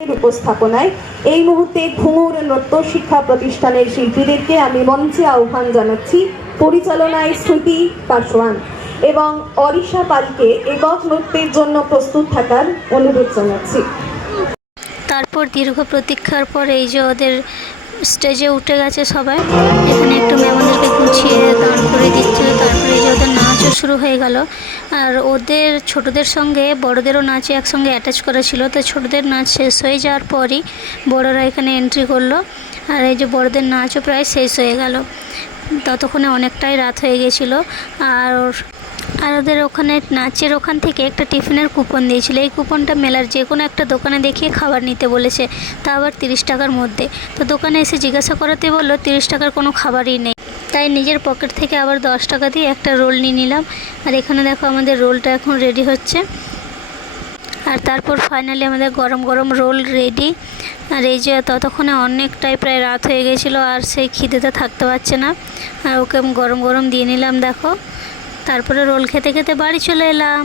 উপস্থাপনায় এই মুহূর্তে ঘুঙুর নৃত্য শিক্ষা প্রতিষ্ঠানের শিল্পীদেরকে আমি মঞ্চে আহ্বান জানাচ্ছি। পরিচালনায় স্মৃতি পাসওয়ান এবং অরিশা পালকে একক নৃত্যের জন্য প্রস্তুত থাকার অনুরোধ জানাচ্ছি। তারপর দীর্ঘ প্রতীক্ষার পর এই যে ওদের স্টেজে উঠে গেছে সবাই। এখানে একটু মেয়েদেরকে গুছিয়ে দাঁড় করে দিচ্ছে। তারপরে এই যে ওদের নাচও শুরু হয়ে গেল। আর ওদের ছোটদের সঙ্গে বড়দেরও নাচে একসঙ্গে অ্যাটাচ করা ছিল। তো ছোটদের নাচ শেষ হয়ে যাওয়ার পরই বড়রা এখানে এন্ট্রি করলো। আর এই যে বড়দের নাচও প্রায় শেষ হয়ে গেল। ততক্ষণে অনেকটাই রাত হয়ে গেছিলো। আর ওদের ওখানে নাচের ওখান থেকে একটা টিফিনের কুপন দিয়েছিল। এই কুপনটা মেলার যে কোনো একটা দোকানে দেখিয়ে খাবার নিতে বলেছে, তা আবার 30 টাকার মধ্যে। তো দোকানে এসে জিজ্ঞাসা করাতে বললো 30 টাকার কোনো খাবারই নেই। তাই নিজের পকেট থেকে আবার 10 টাকা দিয়ে একটা রোল নিয়ে নিলাম। আর এখানে দেখো আমাদের রোলটা এখন রেডি হচ্ছে। আর তারপর ফাইনালি আমাদের গরম গরম রোল রেডি। আর এই যে ততক্ষণে অনেকটাই প্রায় রাত হয়ে গেছিলো। আর সেই খিদেতে থাকতে পারছে না। আর ওকে গরম গরম দিয়ে নিলাম দেখো। তারপরে রোল খেতে খেতে বাড়ি চলে এলাম।